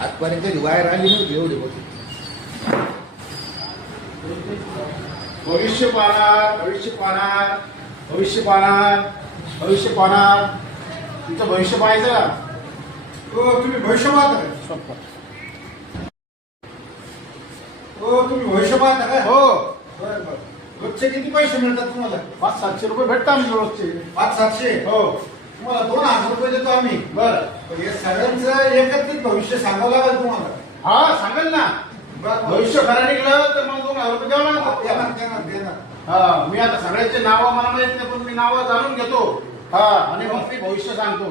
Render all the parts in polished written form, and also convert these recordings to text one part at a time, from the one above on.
आजपर्यंत वायर आली नव्हती एवढी होती. भविष्य पाहणार, भविष्य पाहणार, भविष्य पाहणार, भविष्य पाहणार. तुमचं भविष्य पाहायचं का? हो तुम्ही भविष्य पाहता का? हो तुम्ही भविष्य पाहता का? हो. बरं बरं. रोजचे किती पैसे मिळतात तुम्हाला? 500-700 रुपये भेटतात आमच्या रोजचे. 500-700. हो. तुम्हाला 2000 रुपये देतो आम्ही. बरं. पण हे सगळ्यांचं एकत्रित भविष्य सांगावं लागेल तुम्हाला. हा सांगेल ना. बरं. भविष्य खरं निघलं तर मग 2000 रुपये द्यावं लागतात. देणार देणार देणार. हा मी आता सगळ्यांचे नावं मला माहित नाही, पण मी नावं जाणून घेतो. हा आणि मग मी भविष्य सांगतो.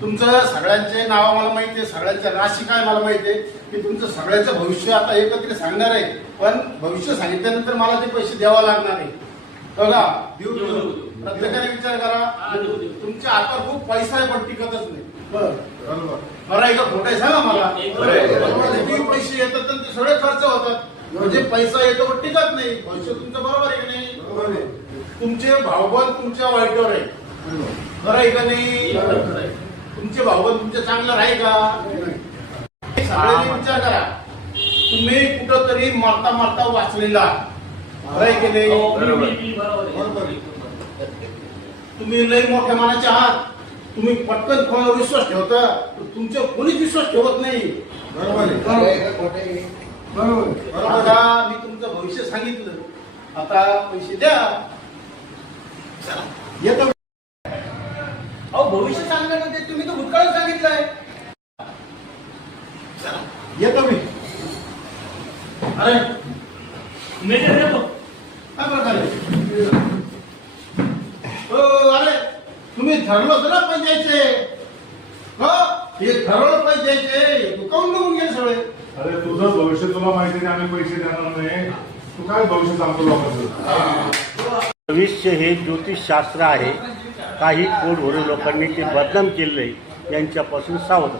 तुमचं सगळ्यांचे नावं मला माहिती आहे, सगळ्यांच्या राशी काय मला माहिती आहे की तुमचं सगळ्यांचं भविष्य आता एकत्रित सांगणार आहे. पण भविष्य सांगितल्यानंतर मला ते पैसे द्यावं लागणार आहे. बघा देऊ प्रत्येकाने विचार करा. तुमच्या हातात खूप पैसा आहे पण टिकतच नाही. बरोबर. बरं आहे का खोटं आहे सांगा मला. किती पैसे येतात तर ते सगळे खर्च होतात. म्हणजे पैसा येतो पण टिकत नाही. भविष्य तुमचं बरोबर आहे की नाही? बरोबर आहे. तुमचे भावबंद तुमच्या वाईटवर आहे. खरं आहे का नाही? तुमचे भावबंद तुमच्या चांगलं आहे का? सगळ्यांनी विचार करा. तुम्ही कुठंतरी मरता मरता वाचलेला खरं आहे की नाही? बरोबर. तुम्ही लई मोठ्या मानाचे आहात. तुम्ही पटकन कोणावर विश्वास ठेवता तुमच्या कोणीच विश्वास ठेवत नाही. बरोबर आहे. खरं आहे का खोटं आहे? बरोबर. आता मी तुमचं भविष्य सांगितलं, आता पैसे द्या. चला येतो. अहो भविष्य सांगण्यामध्ये तुम्ही तर भूतकाळ सांगितलंय. चला येतो मी. अरे मी येतो काय प्रकारे? हो अरे तुम्ही ठरलं होतं ना पंचायतचे. हो हे ठरवलं पाहिजे. तू काऊन निघून गेले सगळे? अरे तुझं भविष्य तुला माहिती नाही, आम्ही पैसे देणार नाही. तू काय भविष्य सांगतो लोकांचं? भविष्य हे ज्योतिषशास्त्र आहे. काही पोटभरू लोकांनी ते बदनाम केले, यांच्यापासून सावध.